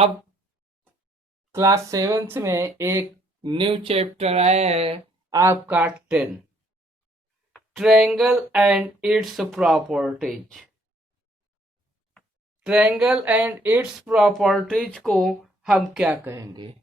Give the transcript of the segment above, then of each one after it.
अब class 7th में एक न्यू चैप्टर आया है आपका 10, triangle and its properties. Triangle and its properties को हम क्या कहेंगे?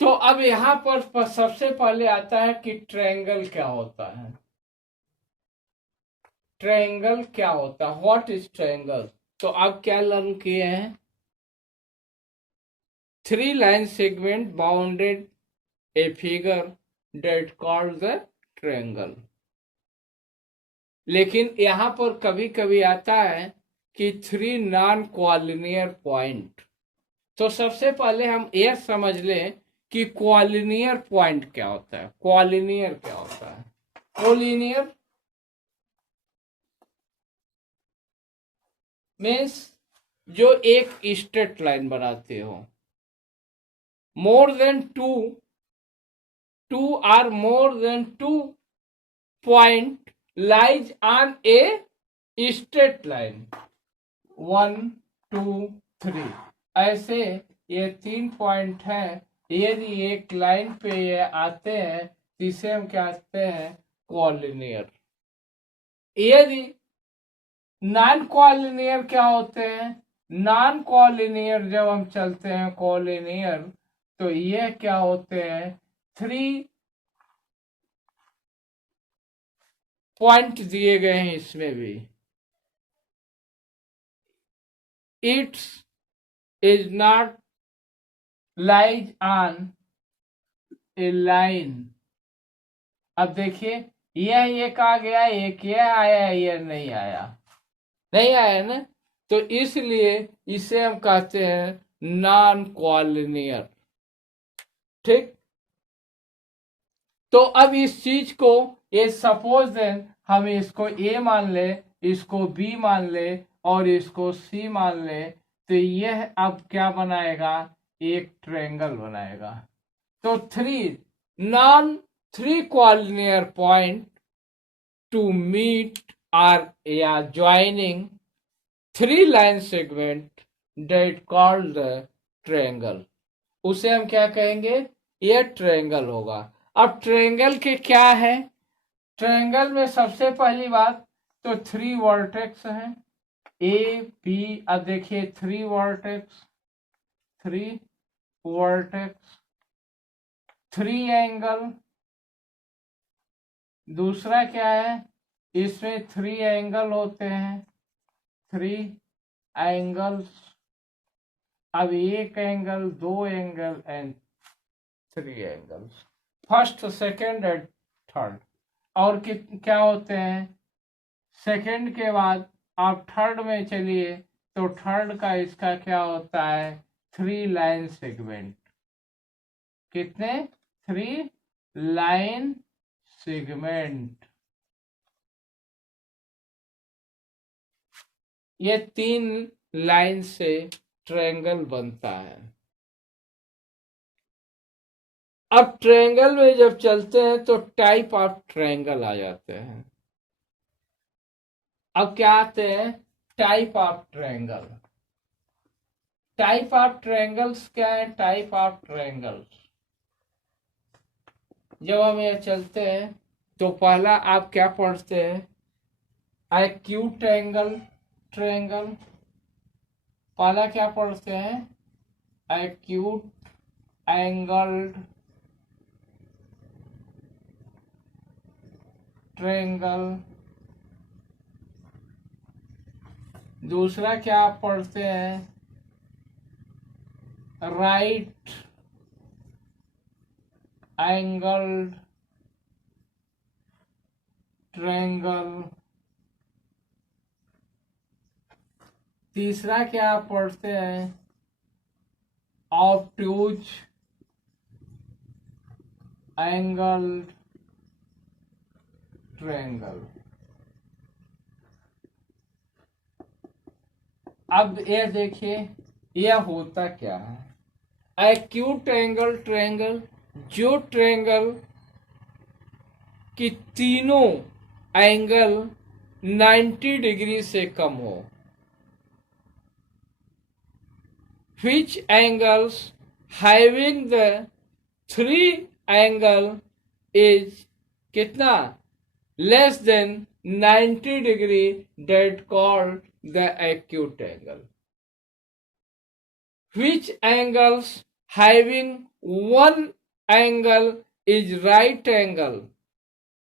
तो अब यहां पर सबसे पहले आता है कि ट्रायंगल क्या होता है। ट्रायंगल क्या होता है, व्हाट इज ट्रायंगल? तो अब क्या लर्न किए हैं? 3 line segment bounded a figure that called the triangle. लेकिन यहां पर कभी कभी आता है कि 3 नॉन कोलिनियर पॉइंट। तो सबसे पहले हम यह समझ लें कि कोलिनियर पॉइंट क्या होता है। कोलिनियर क्या होता है? कोलिनियर मीन्स जो एक स्ट्रेट लाइन बनाते हो। More than two or more than 2 point lies on a straight line 1 2 3। ऐसे ये 3 पॉइंट है। यदि एक लाइन पे ये आते हैं तो इसे हम क्या कहते हैं? कोलिनियर। यदि नॉन कोलिनियर क्या होते हैं? नॉन कोलिनियर जब हम चलते हैं कोलिनियर तो ये क्या होते हैं? 3 पॉइंट दिए गए हैं इसमें भी। It's is not lies on A line. अब देखिए यह एक आ गया, एक यह आया, यह नहीं आया, नहीं आया ना। तो इसलिए इसे हम कहते हैं नॉन कोलिनियर। ठीक। तो अब इस चीज को ये सपोज देन हम इसको ए मान ले, इसको बी मान ले और इसको सी मान ले, तो यह अब क्या बनाएगा? एक ट्रायंगल बनाएगा। तो 3 collinear point to meet are या joining 3 line segment that called the triangle. उसे हम क्या कहेंगे? यह ट्रायंगल होगा। अब ट्रायंगल के क्या है? ट्रायंगल में सबसे पहली बात तो 3 वर्टेक्स हैं, ए बी। अब देखिए 3 वर्टेक्स, 3 एंगल। दूसरा क्या है? इसमें 3 एंगल होते हैं, 3 एंगल्स। अब एक angle, 2 angle and 3 angles, first second and third. और क्या होते हैं? सेकेंड के बाद आप थर्ड में चलिए तो थर्ड का इसका क्या होता है? 3 लाइन सेगमेंट। कितने? 3 लाइन सेगमेंट। ये 3 लाइन से ट्रायंगल बनता है। अब ट्रायंगल में जब चलते हैं तो टाइप ऑफ ट्रायंगल आ जाते हैं। अब क्या आते हैं? Type of triangle. Type of triangles क्या है? टाइप ऑफ ट्रायंगल्स जब हम ये चलते हैं तो पहला आप क्या पढ़ते हैं? Acute angle triangle. पहला क्या पढ़ते हैं? Acute angled triangle. दूसरा क्या आप पढ़ते हैं? Right angled triangle. तीसरा क्या आप पढ़ते हैं? ऑब्टूज एंगल्ड ट्रायंगल। अब ये देखिए यह होता क्या है? एक्यूट एंगल ट्रायंगल, जो ट्रायंगल कि तीनों एंगल 90 डिग्री से कम हो। which angles having the three angle is कितना less than 90 degree that called the acute angle. Which angles having one angle is right angle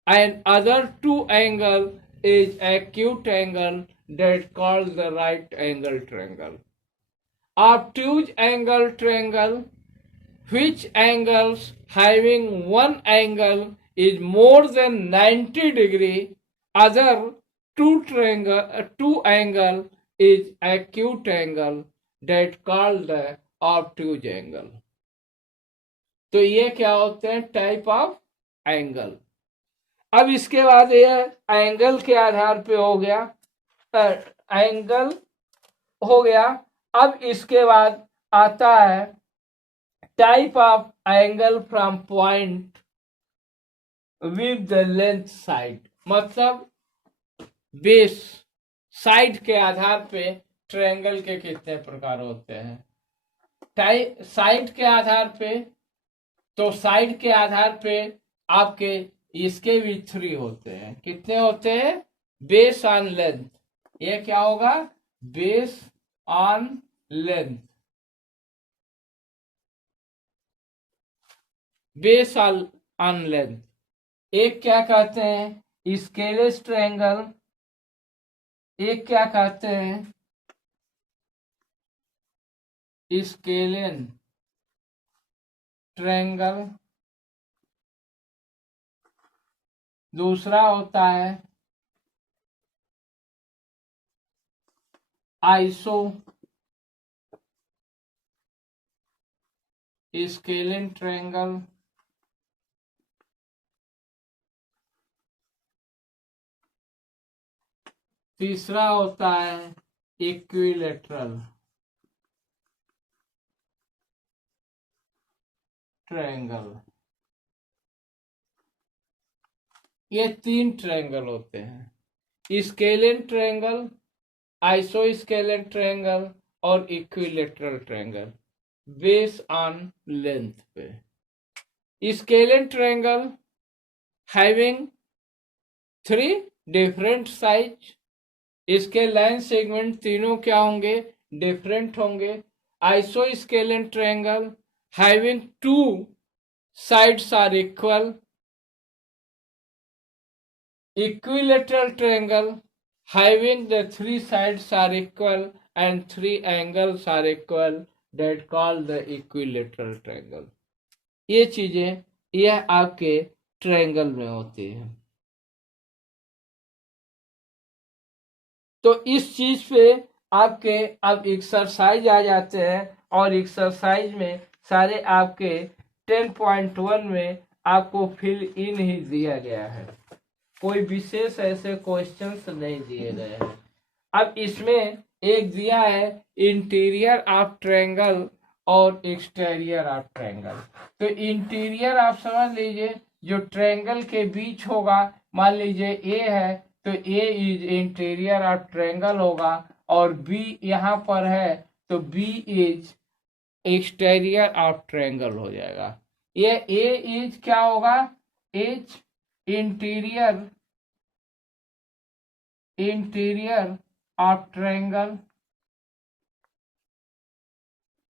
and other two angle is acute angle that called the right angle triangle. Obtuse angle triangle, which angles having one angle is more than 90 degree, other two angle is acute angle that called the obtuse angle. तो ये क्या होते हैं type of angle. अब इसके बाद ये angle के आधार पे हो गया, एंगल हो गया। अब इसके बाद आता है type of angle from point with the length side, मतलब बेस साइड के आधार पे ट्रायंगल के कितने प्रकार होते हैं। साइड के आधार पे, तो साइड के आधार पे आपके इसके भी 3 होते हैं। कितने होते हैं? बेस ऑन लेंथ, ये क्या होगा? Base on length, base on length. एक क्या कहते हैं? स्केलेस ट्रायंगल, एक क्या कहते हैं? स्केलेन ट्रायंगल, दूसरा होता है आइसो स्केलेन ट्रायंगल, तीसरा होता है इक्विलैटरल ट्रायंगल। ये 3 ट्रायंगल होते हैं, scalene triangle, isosceles triangle और equilateral triangle, base on length पे। Scalene triangle having 3 different size, इसके लाइन सेगमेंट तीनों क्या होंगे? डिफरेंट होंगे। Isosceles triangle having 2 sides are equal. Equilateral triangle having the 3 sides are equal and 3 angles are equal, that called the equilateral triangle. ये चीजें यह आपके triangle में होती है। तो इस चीज पे आपके अब एक्सरसाइज आ जाते हैं, और एक्सरसाइज में सारे आपके 10.1 में आपको फिल इन ही दिया गया है, कोई विशेष ऐसे क्वेश्चंस नहीं दिए गए हैं। अब इसमें एक दिया है इंटीरियर ऑफ ट्रायंगल और एक्सटीरियर ऑफ ट्रायंगल। तो इंटीरियर आप समझ लीजिए जो ट्रायंगल के बीच होगा, मान लीजिए ए है तो A is interior of triangle होगा, और बी यहाँ पर है तो B is exterior of triangle हो जाएगा। ये ए इज क्या होगा? एच इंटीरियर ऑफ ट्रायंगल,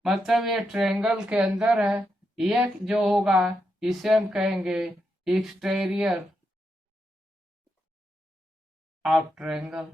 मतलब ये ट्रायंगल के अंदर है। ये जो होगा इसे हम कहेंगे एक्सटीरियर ऑफ ट्रायंगल,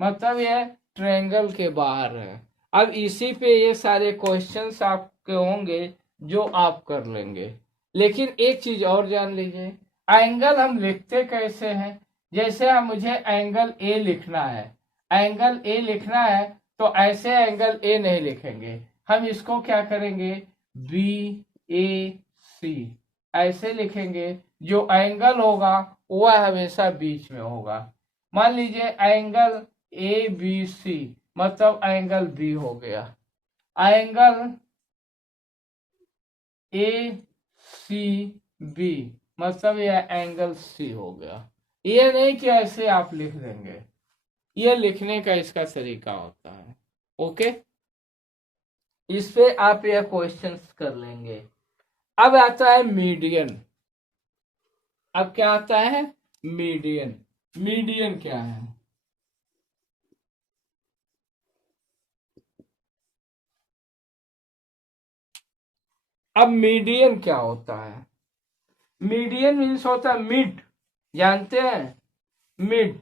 मतलब ये ट्रायंगल के बाहर है। अब इसी पे ये सारे क्वेश्चंस आपके होंगे जो आप कर लेंगे। लेकिन एक चीज और जान लीजिए, एंगल हम लिखते कैसे हैं? जैसे हम मुझे एंगल ए लिखना है, एंगल ए लिखना है तो ऐसे एंगल ए नहीं लिखेंगे, हम इसको क्या करेंगे? बी ए सी ऐसे लिखेंगे। जो एंगल होगा वह हमेशा बीच में होगा। मान लीजिए एंगल ए बी सी, मतलब एंगल बी हो गया। एंगल ए सी बी, मतलब यह एंगल सी हो गया। ये नहीं कि ऐसे आप लिख देंगे, ये लिखने का इसका तरीका होता है। ओके, इस पे आप यह क्वेश्चंस कर लेंगे। अब आता है मीडियन। अब क्या आता है? मीडियन। मीडियन क्या है? अब मीडियन क्या होता है? मीडियन मीन्स होता है मिड, जानते हैं? मिड,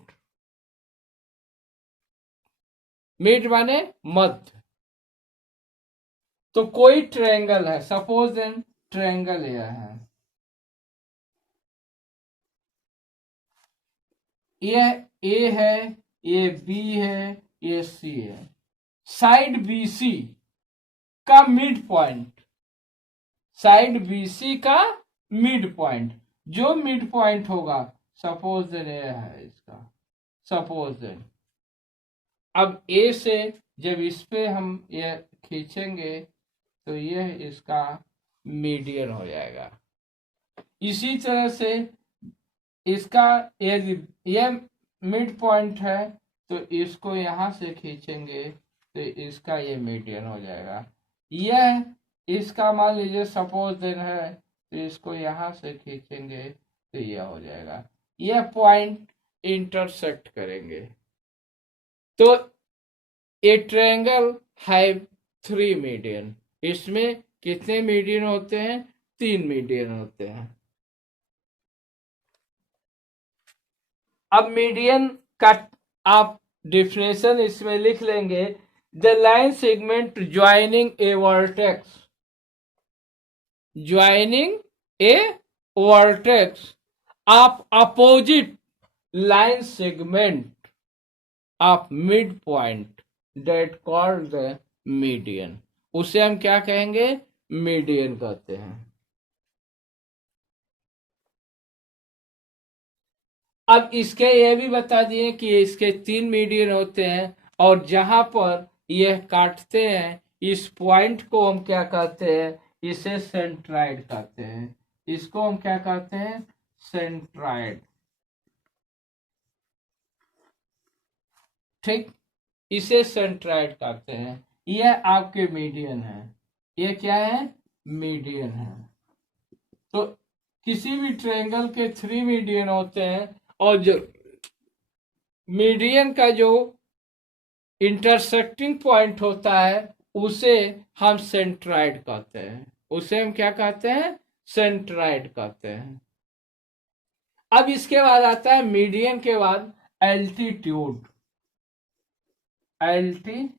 मिड माने मध्य। तो कोई ट्रायंगल है, सपोज एन ट्रायंगल यह है, यह ए है, ये बी है, ये सी है। साइड बीसी का मिड पॉइंट, साइड बीसी का मिड पॉइंट, जो मिड पॉइंट होगा, सपोज ये है इसका, सपोज अब ए से जब इस पे हम ये खींचेंगे तो यह इसका मीडियन हो जाएगा। इसी तरह से इसका यदि यह मिड पॉइंट है तो इसको यहां से खींचेंगे तो इसका ये मीडियन हो जाएगा। यह इसका मान लीजिए सपोज देन है तो इसको यहां से खींचेंगे तो यह हो जाएगा। यह पॉइंट इंटरसेक्ट करेंगे। तो ए ट्रायंगल हैव 3 मीडियन। इसमें कितने मीडियन होते हैं? 3 मीडियन होते हैं। अब मीडियन का आप डिफिनेशन इसमें लिख लेंगे, the line segment joining A vertex, joining A vertex of opposite line segment of mid point that called the median. उसे हम क्या कहेंगे? मीडियन कहते हैं। अब इसके ये भी बता दिए कि इसके 3 मीडियन होते हैं और जहां पर यह काटते हैं इस पॉइंट को हम क्या कहते हैं? इसे सेंट्राइड कहते हैं। इसको हम क्या कहते हैं? सेंट्राइड। ठीक, इसे सेंट्राइड कहते हैं। यह आपके मीडियन है। यह क्या है? मीडियन है। तो किसी भी ट्रायंगल के 3 मीडियन होते हैं और जो मीडियन का जो इंटरसेक्टिंग पॉइंट होता है उसे हम सेंट्राइड कहते हैं। उसे हम क्या कहते हैं? सेंट्राइड कहते हैं। अब इसके बाद आता है मीडियन के बाद एल्टीट्यूड। एल्टीट्यूड,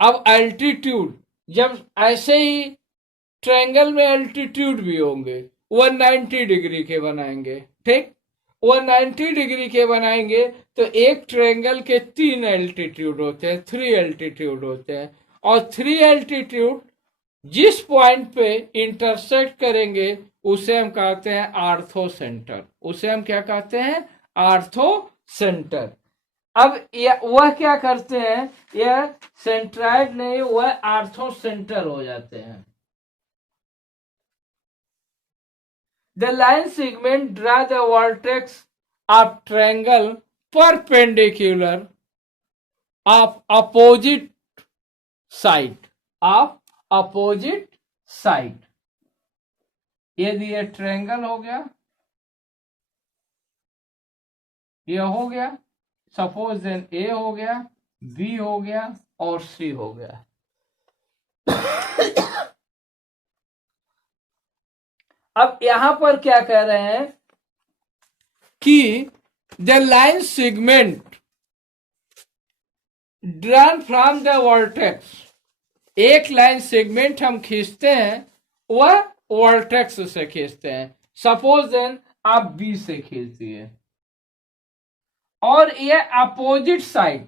अब एल्टीट्यूड जब ऐसे ही ट्रायंगल में एल्टीट्यूड भी होंगे, 190 डिग्री के बनाएंगे। ठीक, 190 डिग्री के बनाएंगे तो एक ट्रायंगल के 3 एल्टीट्यूड होते हैं, 3 एल्टीट्यूड होते हैं। और 3 एल्टीट्यूड जिस पॉइंट पे इंटरसेक्ट करेंगे उसे हम कहते हैं आर्थो सेंटर। उसे हम क्या कहते हैं? Ortho centre. अब वह क्या करते हैं? यह सेंट्राइड नहीं, वह आर्थो सेंटर हो जाते हैं। The line segment draw the vertex of triangle perpendicular of opposite side, of opposite side। यदि ये ट्रायंगल हो गया, ये हो गया, सपोज देन ए हो गया, बी हो गया और सी हो गया। अब यहां पर क्या कह रहे हैं कि the line segment drawn from the vertex, एक लाइन सेगमेंट हम खींचते हैं वह वर्टेक्स से खींचते हैं। सपोज देन आप बी से खींचिए और ये अपोजिट साइड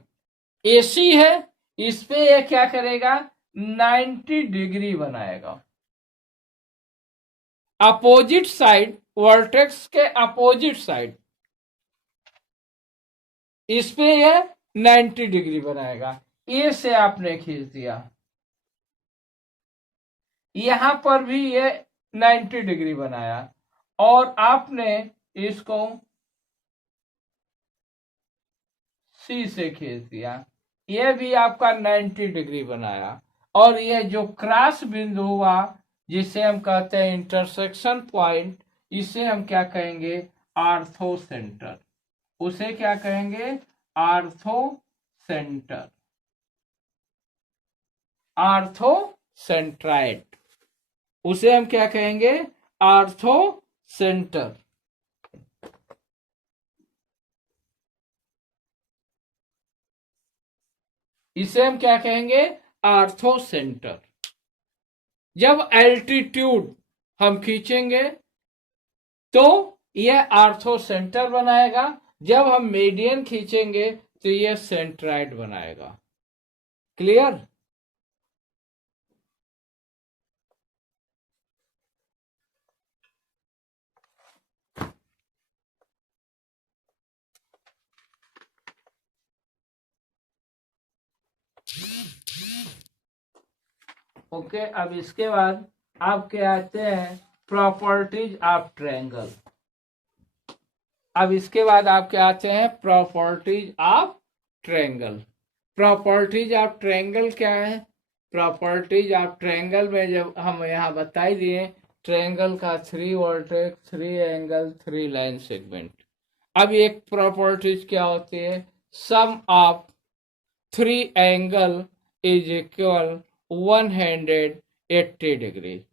एसी है, इस पे ये क्या करेगा? 90 डिग्री बनाएगा। अपोजिट साइड, वर्टेक्स के अपोजिट साइड, इस पे ये 90 डिग्री बनाएगा। ए से आपने खींच दिया, यहां पर भी ये 90 डिग्री बनाया और आपने इसको सी से खींच दिया, ये भी आपका 90 डिग्री बनाया। और ये जो क्रॉस बिंदु हुआ जिसे हम कहते हैं इंटरसेक्शन पॉइंट, इसे हम क्या कहेंगे, आर्थो सेंटर। उसे क्या कहेंगे, आर्थो सेंटर, आर्थो सेंट्राइड, उसे हम क्या कहेंगे, आर्थो सेंटर। इसे हम क्या कहेंगे, आर्थो सेंटर। जब एल्टीट्यूड हम खींचेंगे तो यह आर्थो सेंटर बनाएगा, जब हम मीडियन खींचेंगे तो यह सेंट्राइड बनाएगा। क्लियर? ओके, अब इसके बाद आपके आते हैं प्रॉपर्टीज ऑफ ट्रायंगल। अब इसके बाद आपके आते हैं properties of triangle. Properties of triangle क्या है? प्रॉपर्टीज ऑफ ट्रायंगल में जब हम यहाँ बताई दिए, ट्रायंगल का 3 वर्टेक्स, 3 एंगल, 3 लाइन सेगमेंट। अब एक प्रॉपर्टीज क्या होती है, sum of 3 angle is equal 180 degree.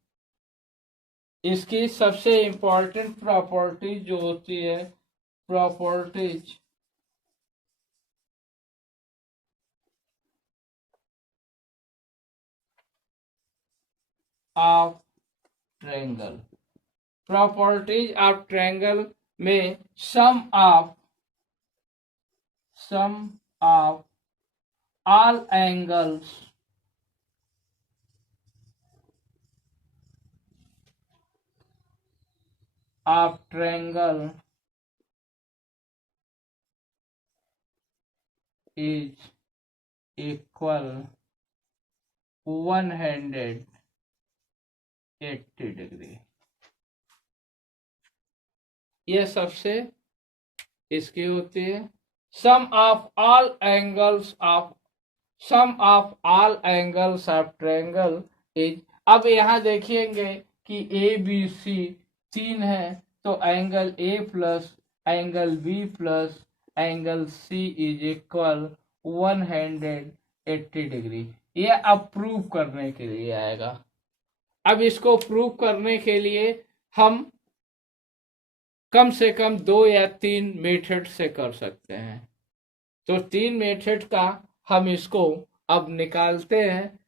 इसकी सबसे इंपॉर्टेंट प्रॉपर्टी जो होती है, properties of triangle. Properties of triangle में sum of all angles of triangle is equal 180 degree. ये सबसे इसकी होती है sum of all angles of triangle is. अब यहाँ देखेंगे कि ए बी सी 3 है, तो angle A plus angle B plus angle C is equal 180 degree. ये अब प्रूव करने के लिए आएगा। अब इसको प्रूव करने के लिए हम कम से कम 2 या 3 मेथड से कर सकते हैं। तो 3 मेथड का हम इसको अब निकालते हैं